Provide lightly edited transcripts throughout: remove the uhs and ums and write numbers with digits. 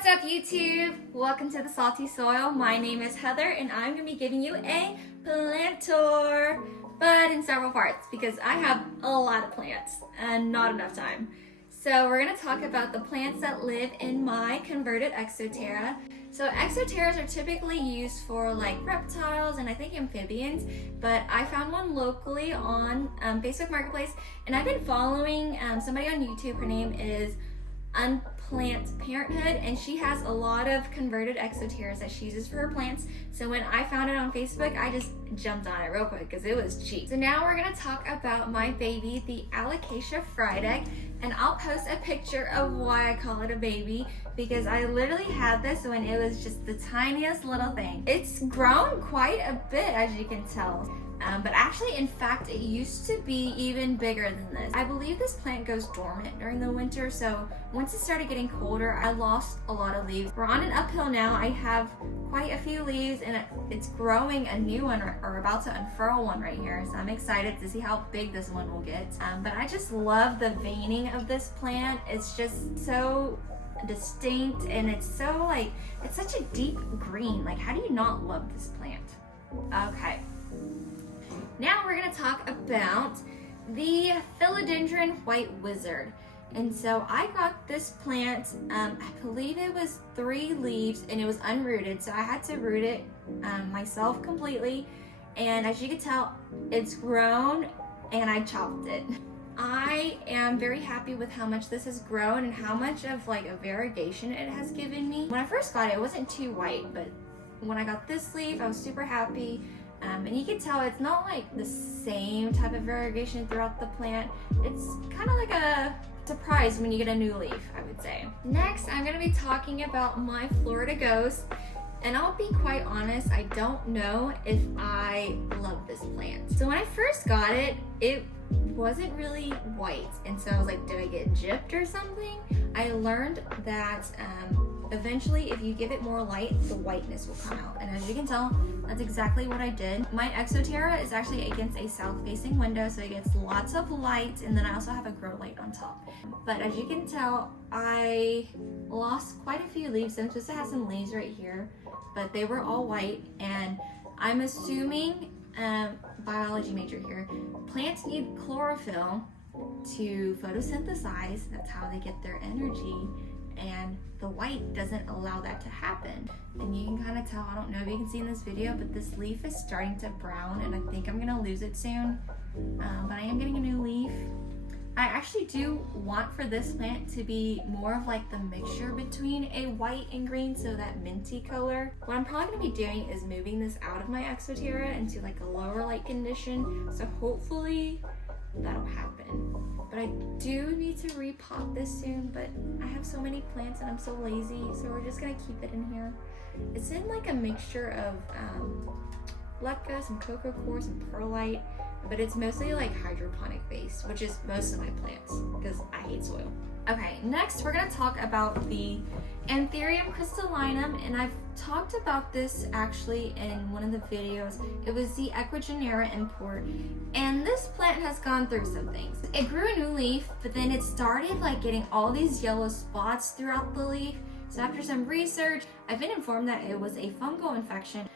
What's up, YouTube? Welcome to the Salty Soil. My name is Heather and I'm going to be giving you a plant tour, but in several parts because I have a lot of plants and not enough time. So we're going to talk about the plants that live in my converted Exoterra. So Exoterras are typically used for like reptiles and I think amphibians, but I found one locally on Facebook Marketplace, and I've been following somebody on YouTube. Her name is Unplant Parenthood, and she has a lot of converted Exoterras that she uses for her plants. So when I found it on Facebook, I just jumped on it real quick because it was cheap. So now we're going to talk about my baby, the Alocasia Fried Egg, and I'll post a picture of why I call it a baby, because I literally had this when it was just the tiniest little thing. It's grown quite a bit, as you can tell. But actually, in fact, it used to be even bigger than this. I believe this plant goes dormant during the winter, so once it started getting colder, I lost a lot of leaves. We're on an uphill now. I have quite a few leaves, and it's growing a new one, or about to unfurl one right here, so I'm excited to see how big this one will get. But I just love the veining of this plant. It's just so distinct, and it's so like, it's such a deep green. Like, how do you not love this plant? Okay. Now we're going to talk about the Philodendron White Wizard. And so I got this plant, I believe it was 3 leaves, and it was unrooted, so I had to root it myself completely. And as you can tell, it's grown and I chopped it. I am very happy with how much this has grown and how much of like a variegation it has given me. When I first got it, it wasn't too white, but when I got this leaf, I was super happy. And you can tell it's not like the same type of variegation throughout the plant. It's kind of like a surprise when you get a new leaf, I would say. Next, I'm going to be talking about my Florida Ghost. And I'll be quite honest, I don't know if I love this plant. So when I first got it, it wasn't really white. And so I was like, did I get gypped or something? I learned that eventually, if you give it more light, the whiteness will come out. And as you can tell, that's exactly what I did. My Exoterra is actually against a south-facing window, so it gets lots of light, and then I also have a grow light on top. But as you can tell, I lost quite a few leaves. I'm supposed to have some leaves right here, but they were all white, and I'm assuming, biology major here, plants need chlorophyll to photosynthesize. That's how they get their energy. And the white doesn't allow that to happen. And you can kind of tell, I don't know if you can see in this video, but this leaf is starting to brown, and I think I'm gonna lose it soon. But I am getting a new leaf. I actually do want for this plant to be more of like the mixture between a white and green, so that minty color. What I'm probably gonna be doing is moving this out of my Exoterra into like a lower light condition, so hopefully that'll happen. But I do need to repot this soon, but I have so many plants and I'm so lazy, so we're just gonna keep it in here. It's in like a mixture of leca, some cocoa coir, some perlite, but it's mostly like hydroponic based, which is most of my plants because I hate soil. Okay, next we're gonna talk about the Antherium Crystallinum, and I've talked about this actually in one of the videos. It was the Equigenera import, and this plant has gone through some things. It grew a new leaf, but then it started like getting all these yellow spots throughout the leaf. So after some research, I've been informed that it was a fungal infection.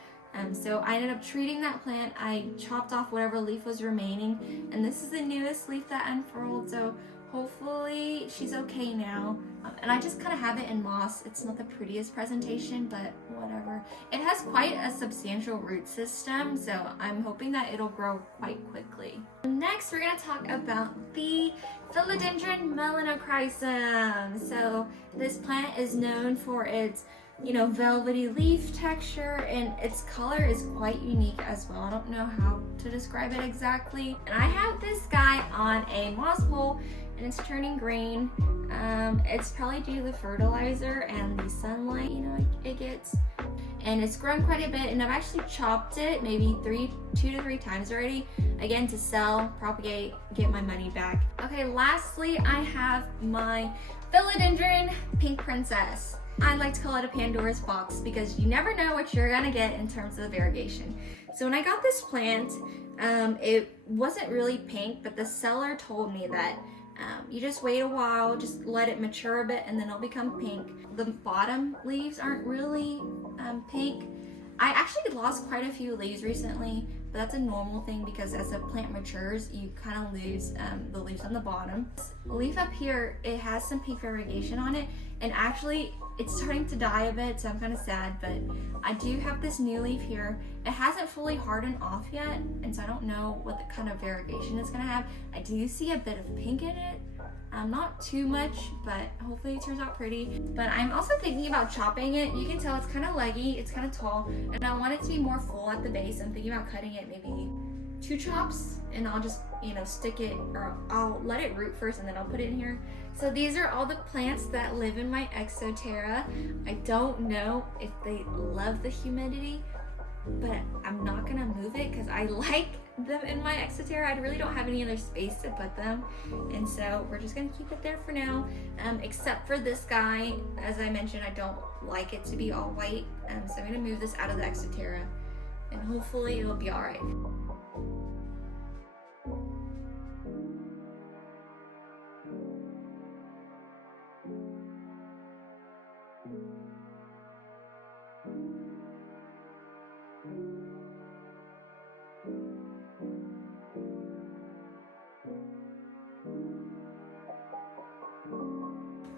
So I ended up treating that plant. I chopped off whatever leaf was remaining, and this is the newest leaf that unfurled, so hopefully she's okay now. And I just kind of have it in moss. It's not the prettiest presentation, but whatever. It has quite a substantial root system, so I'm hoping that it'll grow quite quickly. Next, we're going to talk about the Philodendron Melancholysm. So this plant is known for its, you know, velvety leaf texture, and its color is quite unique as well. I don't know how to describe it exactly. And I have this guy on a moss pole, and it's turning green. It's probably due to the fertilizer and the sunlight, you know, it gets. And it's grown quite a bit, and I've actually chopped it maybe 2 to 3 times already, again to sell, propagate, get my money back. Okay, lastly, I have my Philodendron Pink Princess. I like to call it a Pandora's box because you never know what you're gonna get in terms of variegation. So when I got this plant, it wasn't really pink, but the seller told me that You just wait a while, just let it mature a bit, and then it'll become pink. The bottom leaves aren't really pink. I actually lost quite a few leaves recently, but that's a normal thing because as the plant matures, you kind of lose the leaves on the bottom. This leaf up here, it has some pink variegation on it, and actually it's starting to die a bit, so I'm kind of sad, but I do have this new leaf here. It hasn't fully hardened off yet, and so I don't know what the kind of variegation it's gonna have. I do see a bit of pink in it. Not too much, but hopefully it turns out pretty. But I'm also thinking about chopping it. You can tell it's kind of leggy, it's kind of tall, and I want it to be more full at the base. I'm thinking about cutting it maybe 2 chops, and I'll just, stick it, or I'll let it root first and then I'll put it in here. So these are all the plants that live in my Exoterra. I don't know if they love the humidity, but I'm not gonna move it because I like them in my Exoterra. I really don't have any other space to put them, and so we're just gonna keep it there for now, except for this guy. As I mentioned, I don't like it to be all white, so I'm gonna move this out of the Exoterra, and hopefully it'll be all right.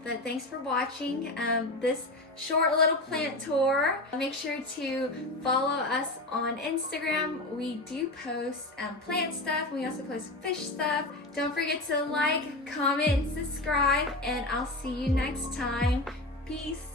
But thanks for watching this short little plant tour. Make sure to follow us on Instagram. We do post plant stuff. We also post fish stuff. Don't forget to like, comment, and subscribe, and I'll see you next time. Peace.